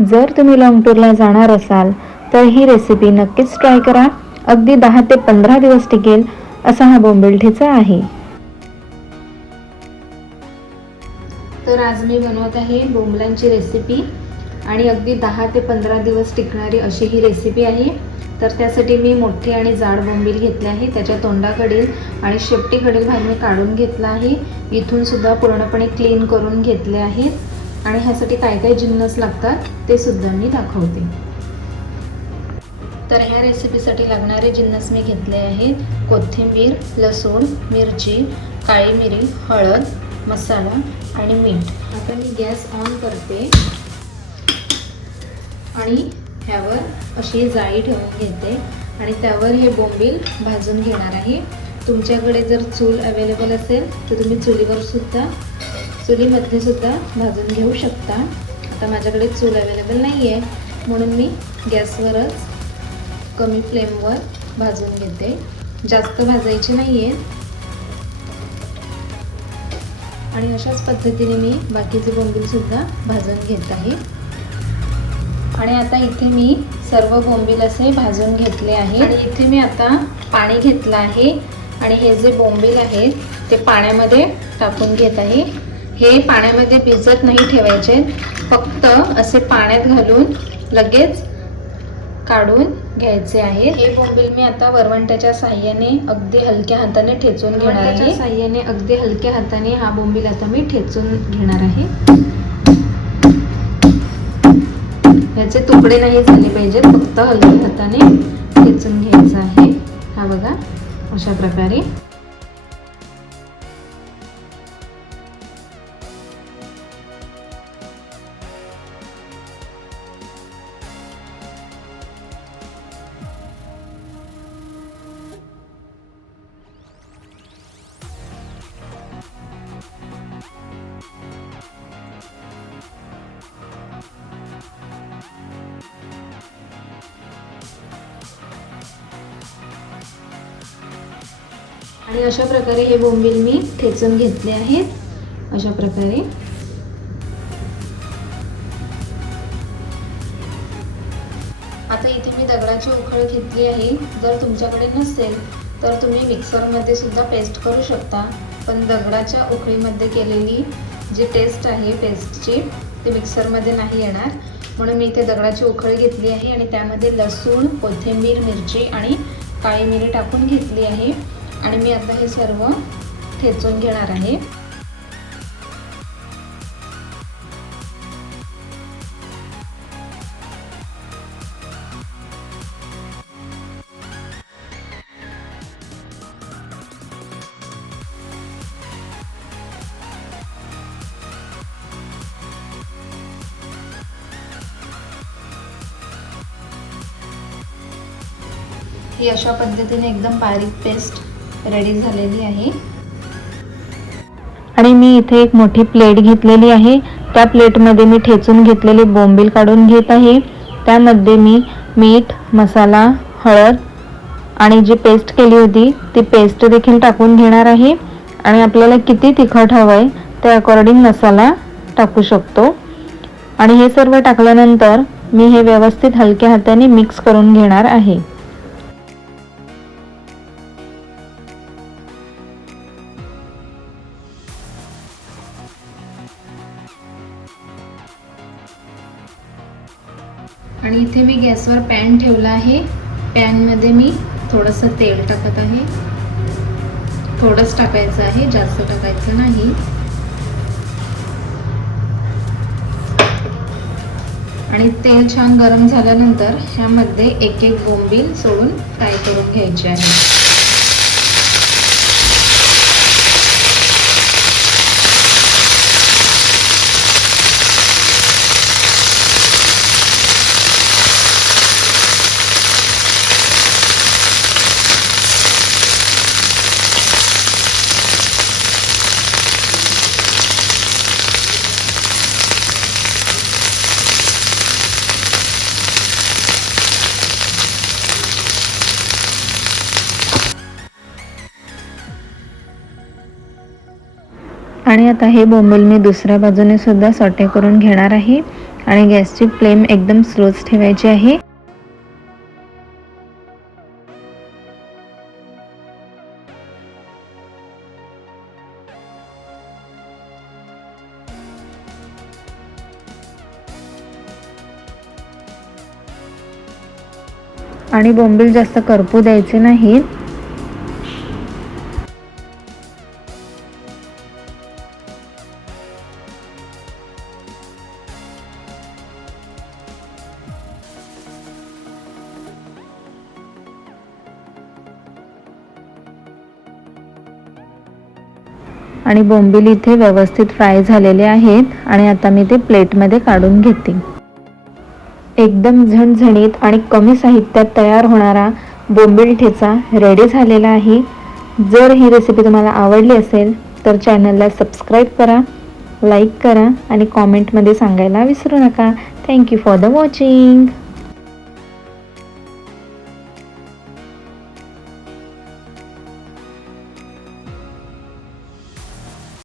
जर तुम्ही लॉंग टूरला जाणार असाल तर ही रेसिपी नक्कीच ट्राय करा. अगदी 10 ते 15 दिवस टिकेल असा हा बोंबील ठेचा आहे. तर आज मी बनवत आहे बोंबलांची रेसिपी आणि अगदी 10 ते 15 दिवस टिकणारी अशी ही रेसिपी आहे. तर त्यासाठी मी मोठे आणि जाड बोंबील घेतले आहे. त्याच्या तोंडाकडील आणि शेपटीकडील भाग मी काढून घेतला आहे. इथून सुद्धा पूर्णपणे क्लीन करून घेतले आहेत आणि ह्यासाठी काय काय जिन्नस लागतात ते सुद्धा मी दाखवते. तर ह्या रेसिपीसाठी लागणारे जिन्नस मी घेतले आहेत. कोथिंबीर, लसूण, मिरची, काळी मिरी, हळद, मसाला आणि मीठ. आता मी गॅस ऑन करते आणि ह्यावर अशी जाळी ठेवून घेते आणि त्यावर हे बोंबील भाजून घेणार आहे. तुमच्याकडे जर चूल अवेलेबल असेल तर तुम्ही चुलीमध्ये सुद्धा भाजून घेऊ शकता. आता माझ्याकडे चूल अवेलेबल नाही आहे म्हणून मी गॅसवरच कमी फ्लेमवर भाजून घेते. जास्त भाजायची नाही आहे आणि अशाच पद्धतीने मी बाकीचे बोंबील सुद्धा भाजून घेत आहे. आणि आता इथे मी सर्व बोंबील असे भाजून घेतले आहे आणि इथे मी आता पाणी घेतलं आहे आणि हे जे बोंबील आहेत ते पाण्यामध्ये टाकून घेत आहे. हे पाण्यामध्ये भिजत नाही ठेवायचे, फक्त असे पाण्यात घालून लगेच काढून घ्यायचे आहे. हे बोंबील मी आता वरवंट्याच्या साहाय्याने अगदी हलक्या हाताने ठेचून घेणार आहे. अगदी हलक्या हाताने हा बोंबील आता मी ठेचून घेणार आहे. याचे तुकडे नाही झाले पाहिजेत, फक्त हलक्या हाताने ठेचून घ्यायचं आहे. हा बघा अशा प्रकारे. आणि अशा प्रकारे हे बोंबील मी ठेचून घेतले आहेत. अशा प्रकारे आता इथे मी दगडाची उकळ घेतली आहे. जर तुमच्याकडे नसेल तर तुम्ही मिक्सरमध्ये सुद्धा पेस्ट करू शकता, पण दगडाच्या उकळीमध्ये केलेली जी टेस्ट आहे पेस्टची ती मिक्सरमध्ये नाही येणार. म्हणून मी इथे दगडाची उकळ घेतली आहे आणि त्यामध्ये लसूण, कोथिंबीर, मिरची आणि काळी मिरी टाकून घेतली आहे आणि मी आता हे सर्व ठेचून घेणार आहे. ही अशा पद्धतीने एकदम बारीक पेस्ट रेडी झालेली आहे. आणि मी इथे एक मोठी प्लेट घेतलेली आहे. त्या प्लेटमध्ये मी ठेचून घेतलेले बोंबील काढून घेत आहे. त्यामध्ये मी मीठ, मसाला, हळद आणि जी पेस्ट केली होती ती पेस्ट देखील टाकून घेणार आहे. आणि आपल्याला किती तिखट हवं आहे त्या अकॉर्डिंग मसाला टाकू शकतो. आणि हे सर्व टाकल्यानंतर मी हे व्यवस्थित हलक्या हाताने मिक्स करून घेणार आहे. आणि इथे मी गॅसवर पॅन ठेवला आहे. पॅनमध्ये मी थोडंसं तेल टाकत आहे. थोडंच टाकायचं आहे, जास्त टाकायचं नाही. आणि तेल छान गरम झाल्यानंतर ह्यामध्ये एक एक बोंबील सोडून फ्राय करून घ्यायचे आहे. आणि आता हे बोंबील मी दुसऱ्या बाजूने सुद्धा सॉटे करून घेणार आहे. आणि गॅसची फ्लेम एकदम स्लोच ठेवायची आहे. आणि बोंबील जास्त करपू द्यायचे नाहीत. आणि बोंबील इथे व्यवस्थित फ्राय झालेले आहेत आणि आता मी ते प्लेटमध्ये काढून घेते. एकदम झणझणीत आणि कमी साहित्यात तयार होणारा बोंबील ठेचा रेडी झालेला आहे. जर ही रेसिपी तुम्हाला आवडली असेल तर चॅनलला सबस्क्राईब करा, लाईक करा आणि कॉमेंटमध्ये सांगायला विसरू नका. Thank you for the watching.